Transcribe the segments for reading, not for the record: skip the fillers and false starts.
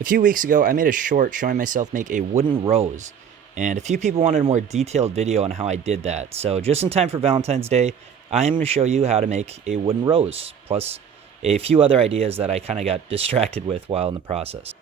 A few weeks ago, I made a short showing myself make a wooden rose, and a few people wanted a more detailed video on how I did that. So just in time for Valentine's Day, I'm going to show you how to make a wooden rose, plus a few other ideas that I kind of got distracted with while in the process.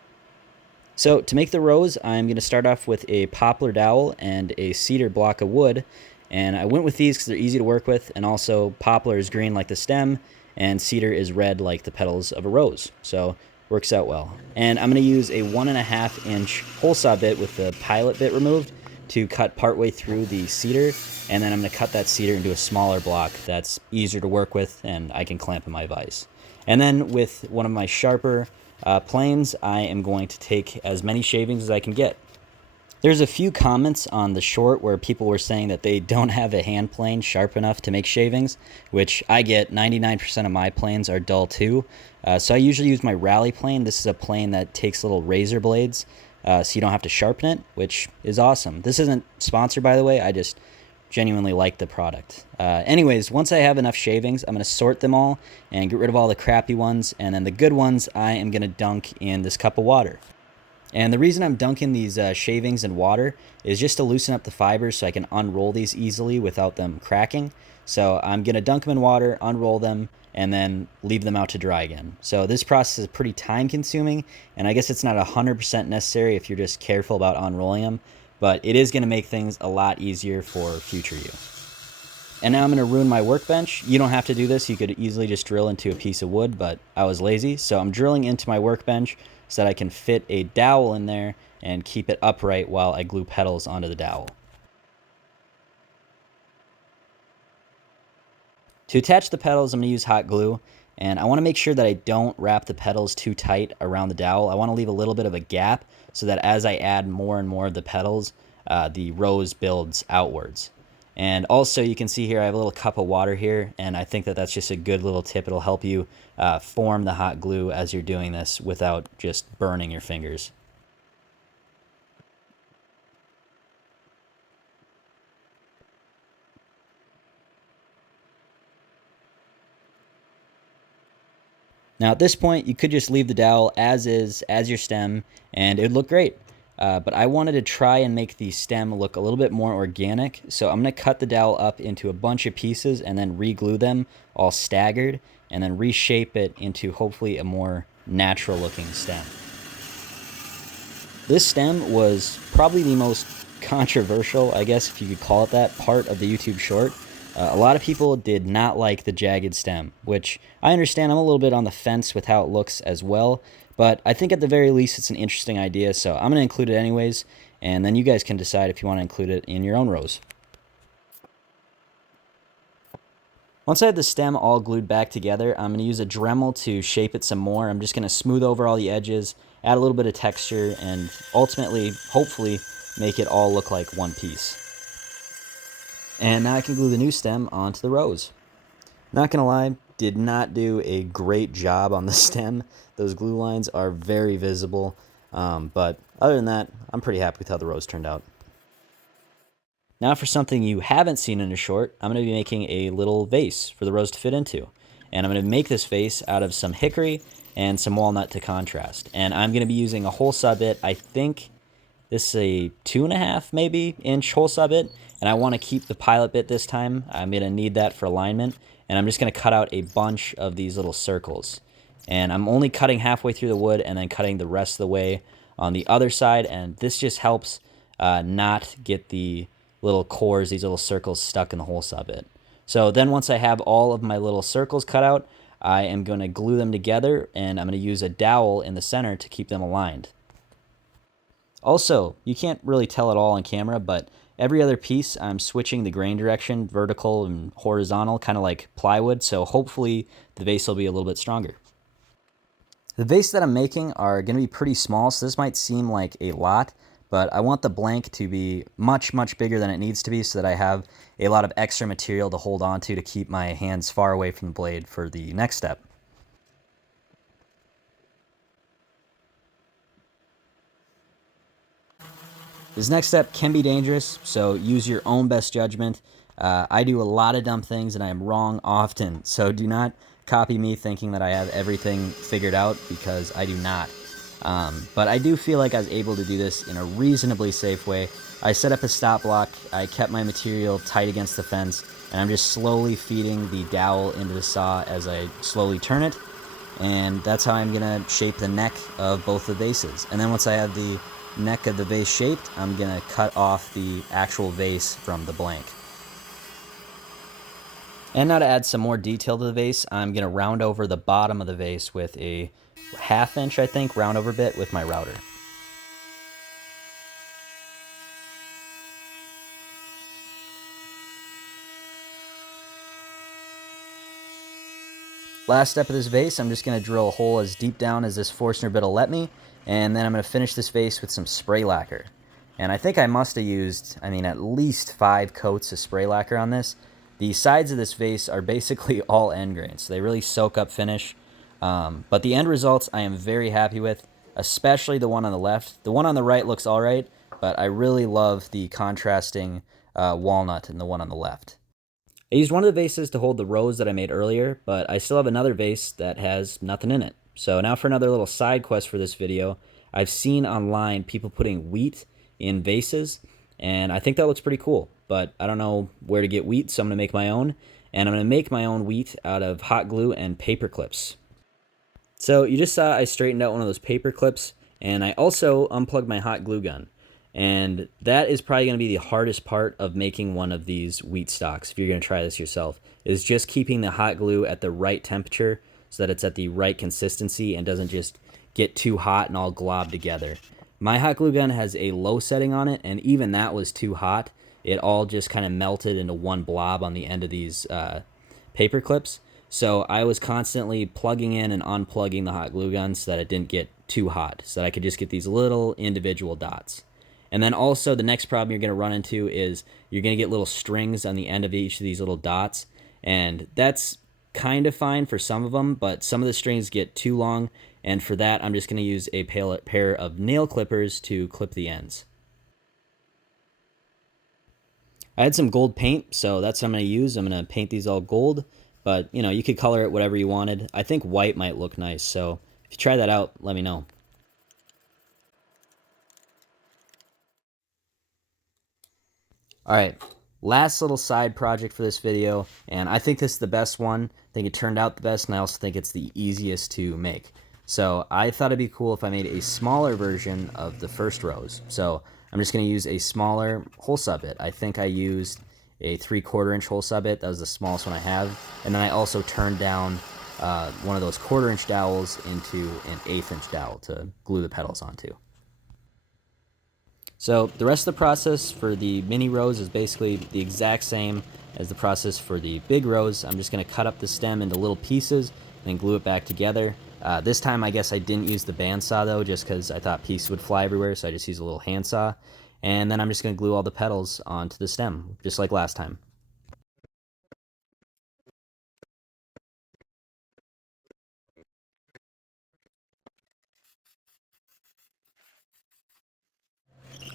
So to make the rose, I'm going to start off with a poplar dowel and a cedar block of wood, and I went with these because they're easy to work with, and also poplar is green like the stem, and cedar is red like the petals of a rose. So works out well. And I'm going to use a 1.5-inch hole saw bit with the pilot bit removed to cut partway through the cedar, and then I'm going to cut that cedar into a smaller block that's easier to work with and I can clamp in my vise. And then with one of my sharper planes, I am going to take as many shavings as I can get. There's a few comments on the short where people were saying that they don't have a hand plane sharp enough to make shavings, which I get. 99% of my planes are dull too. So I usually use my rally plane. This is a plane that takes little razor blades, so you don't have to sharpen it, which is awesome. This isn't sponsored, by the way. I just genuinely like the product. Anyways, once I have enough shavings, I'm going to sort them all and get rid of all the crappy ones, and then the good ones I am going to dunk in this cup of water. And the reason I'm dunking these shavings in water is just to loosen up the fibers so I can unroll these easily without them cracking. So I'm going to dunk them in water, unroll them, and then leave them out to dry again. So this process is pretty time consuming, and I guess it's not 100% necessary if you're just careful about unrolling them, but it is going to make things a lot easier for future use. And now I'm going to ruin my workbench. You don't have to do this. You could easily just drill into a piece of wood, but I was lazy. So I'm drilling into my workbench so that I can fit a dowel in there and keep it upright while I glue petals onto the dowel. To attach the petals, I'm going to use hot glue, and I want to make sure that I don't wrap the petals too tight around the dowel. I want to leave a little bit of a gap so that as I add more and more of the petals, the rose builds outwards. And also you can see here I have a little cup of water here, and I think that that's just a good little tip. It'll help you form the hot glue as you're doing this without just burning your fingers. Now at this point you could just leave the dowel as is, as your stem, and it would look great. But I wanted to try and make the stem look a little bit more organic, so I'm going to cut the dowel up into a bunch of pieces and then re-glue them all staggered, and then reshape it into hopefully a more natural looking stem. This stem was probably the most controversial, I guess if you could call it that, part of the YouTube short. A lot of people did not like the jagged stem, which I understand. I'm a little bit on the fence with how it looks as well, but I think at the very least it's an interesting idea, so I'm going to include it anyways, and then you guys can decide if you want to include it in your own rose. Once I have the stem all glued back together, I'm going to use a Dremel to shape it some more. I'm just going to smooth over all the edges, add a little bit of texture, and ultimately, hopefully, make it all look like one piece. And now I can glue the new stem onto the rose. Not gonna lie, did not do a great job on the stem. Those glue lines are very visible, but other than that, I'm pretty happy with how the rose turned out. Now for something you haven't seen in a short, I'm going to be making a little vase for the rose to fit into. And I'm going to make this vase out of some hickory and some walnut to contrast. And I'm going to be using a hole saw bit. I think this is a 2.5 maybe inch hole saw bit, and I want to keep the pilot bit this time. I'm going to need that for alignment, and I'm just going to cut out a bunch of these little circles. And I'm only cutting halfway through the wood and then cutting the rest of the way on the other side, and this just helps not get the little cores, these little circles, stuck in the hole saw bit. So then once I have all of my little circles cut out, I am going to glue them together, and I'm going to use a dowel in the center to keep them aligned. Also, you can't really tell it all on camera, but every other piece I'm switching the grain direction, vertical and horizontal, kind of like plywood, so hopefully the vase will be a little bit stronger. The vase that I'm making are going to be pretty small, so this might seem like a lot, but I want the blank to be much, much bigger than it needs to be so that I have a lot of extra material to hold on to keep my hands far away from the blade for the next step. This next step can be dangerous, so use your own best judgment. I do a lot of dumb things and I am wrong often, so do not copy me thinking that I have everything figured out, because I do not. But I do feel like I was able to do this in a reasonably safe way. I set up a stop block, I kept my material tight against the fence, and I'm just slowly feeding the dowel into the saw as I slowly turn it. And that's how I'm gonna shape the neck of both the vases. And then once I have the neck of the vase shaped, I'm gonna cut off the actual vase from the blank. And now to add some more detail to the vase, I'm gonna round over the bottom of the vase with a 1/2 inch, I think, round over bit with my router. Last step of this vase, I'm just going to drill a hole as deep down as this Forstner bit will let me, and then I'm going to finish this vase with some spray lacquer. And I think I must have used, at least 5 coats of spray lacquer on this. The sides of this vase are basically all end grain, so they really soak up finish. But the end results I am very happy with, especially the one on the left. The one on the right looks alright, but I really love the contrasting walnut in the one on the left. I used one of the vases to hold the rose that I made earlier, but I still have another vase that has nothing in it. So now for another little side quest for this video. I've seen online people putting wheat in vases, and I think that looks pretty cool, but I don't know where to get wheat, so I'm going to make my own, and I'm going to make my own wheat out of hot glue and paper clips. So you just saw I straightened out one of those paper clips, and I also unplugged my hot glue gun. And that is probably going to be the hardest part of making one of these wheat stocks, if you're going to try this yourself, is just keeping the hot glue at the right temperature so that it's at the right consistency and doesn't just get too hot and all glob together. My hot glue gun has a low setting on it, and even that was too hot. It all just kind of melted into one blob on the end of these paper clips. So I was constantly plugging in and unplugging the hot glue gun so that it didn't get too hot, so that I could just get these little individual dots. And then also the next problem you're going to run into is you're going to get little strings on the end of each of these little dots. And that's kind of fine for some of them, but some of the strings get too long. And for that, I'm just going to use a pair of nail clippers to clip the ends. I had some gold paint, so that's what I'm going to use. I'm going to paint these all gold, but you could color it whatever you wanted. I think white might look nice, so if you try that out, let me know. Alright, last little side project for this video, and I think this is the best one. I think it turned out the best, and I also think it's the easiest to make. So I thought it'd be cool if I made a smaller version of the first rose. So I'm just going to use a smaller hole saw bit. I think I used a 3/4 inch hole saw bit. That was the smallest one I have. And then I also turned down one of those 1/4 inch dowels into an 1/8 inch dowel to glue the petals onto. So the rest of the process for the mini rose is basically the exact same as the process for the big rose. I'm just going to cut up the stem into little pieces and glue it back together. This time I guess I didn't use the bandsaw though, just because I thought pieces would fly everywhere, so I just used a little handsaw. And then I'm just going to glue all the petals onto the stem, just like last time.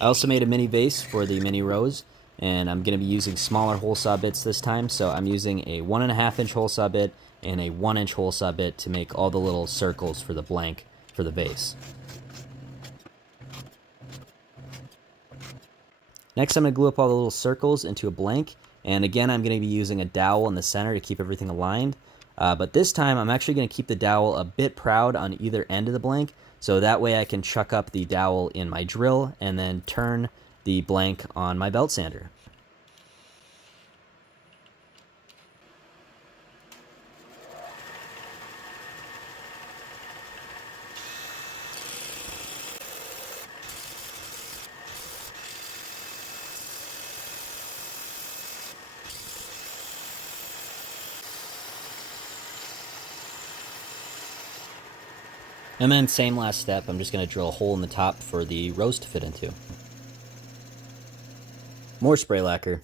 I also made a mini vase for the mini rose, and I'm going to be using smaller hole saw bits this time, so I'm using a 1.5 inch hole saw bit and a 1 inch hole saw bit to make all the little circles for the blank for the vase. Next I'm going to glue up all the little circles into a blank, and again I'm going to be using a dowel in the center to keep everything aligned. But this time I'm actually going to keep the dowel a bit proud on either end of the blank, so that way I can chuck up the dowel in my drill and then turn the blank on my belt sander. And then same last step, I'm just going to drill a hole in the top for the rose to fit into. More spray lacquer.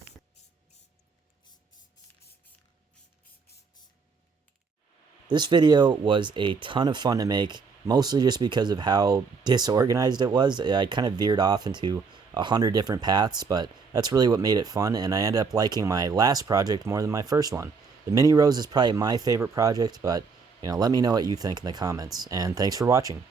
This video was a ton of fun to make, mostly just because of how disorganized it was. I kind of veered off into 100 different paths, but that's really what made it fun, and I ended up liking my last project more than my first one. The mini rose is probably my favorite project, but let me know what you think in the comments, and thanks for watching.